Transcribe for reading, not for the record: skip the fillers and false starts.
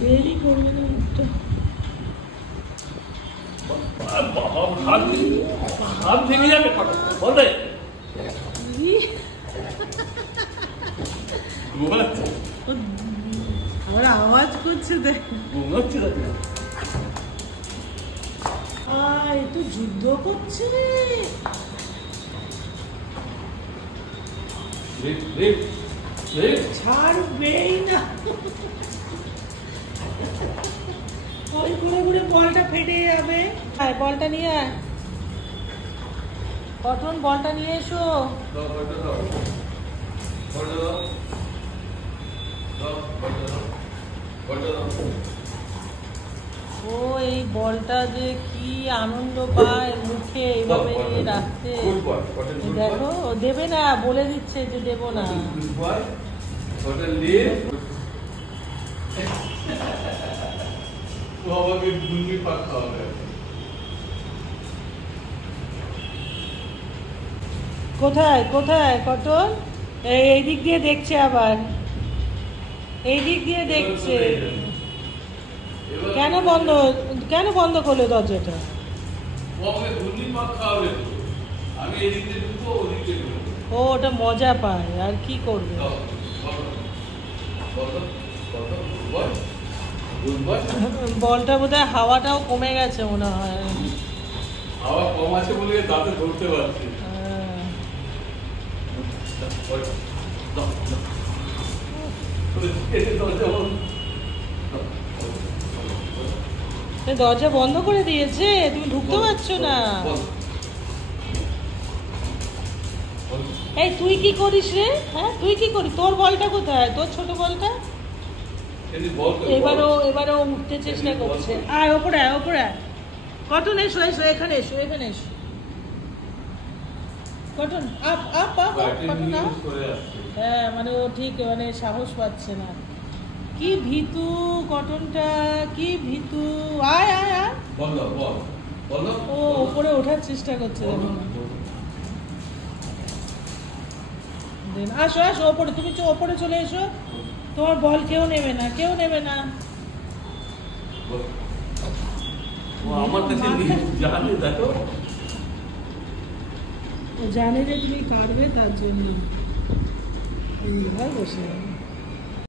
দেরি করবে না মুখটা। হাত ভেঙে যাবে বলে আবার আওয়াজ করছে দেখ। একটু যুদ্ধ করছে। ছাড়বেই না। ওই ঘুরে ঘুরে বলটা ফেটে যাবে। বলটা নিয়ে আয়, কটন বলটা নিয়ে এসো। ও এই বলটা যে কি আনন্দ পায় মুখে এইভাবে নিয়ে রাখতে। দেখো দেবে না, বলে দিচ্ছে যে দেবো না। কোথায় কোথায় কটন? এই দিক দিয়ে দেখছে, আবার এই দিক দিয়ে দেখছে। কেন বন্ধ করলো দরজাটা? ও ওটা মজা পায়, আর কি করবে। বলটা বোধহয় হাওয়াটাও কমে গেছে মনে হয়। হাওয়া কম আছে বলে দাঁতে ধরতে পারছি। দরজা বন্ধ করে দিয়েছে, তুমি ঢুকতে পারছো না। এই তুই কি করিস রে? হ্যাঁ তুই কি করিস? তোর বলটা কোথায়? তোর ছোট বলটা? এবারও উঠতে চেষ্টা করছে। আয় ওপরে আয়, ওপরে আয়। কটন এসো এসো, এখানে এসো, এখানে এসো। Cotton up up up, cotton up. হ্যাঁ মানে ও ঠিক মানে সাহস পাচ্ছে না। কি ভীতু কটনটা, কি ভীতু। আয় আয় আয়। ও ওপরে ওঠার চেষ্টা করছে। আসো আসো ওপরে, তুমি ওপরে চলে এসো। তোমার বল কেউ নেবে না, কেউ নেবে না। আমার কাছে জানে, দেখো ও জানে যে তুমি কাটবে, তার জন্য বসে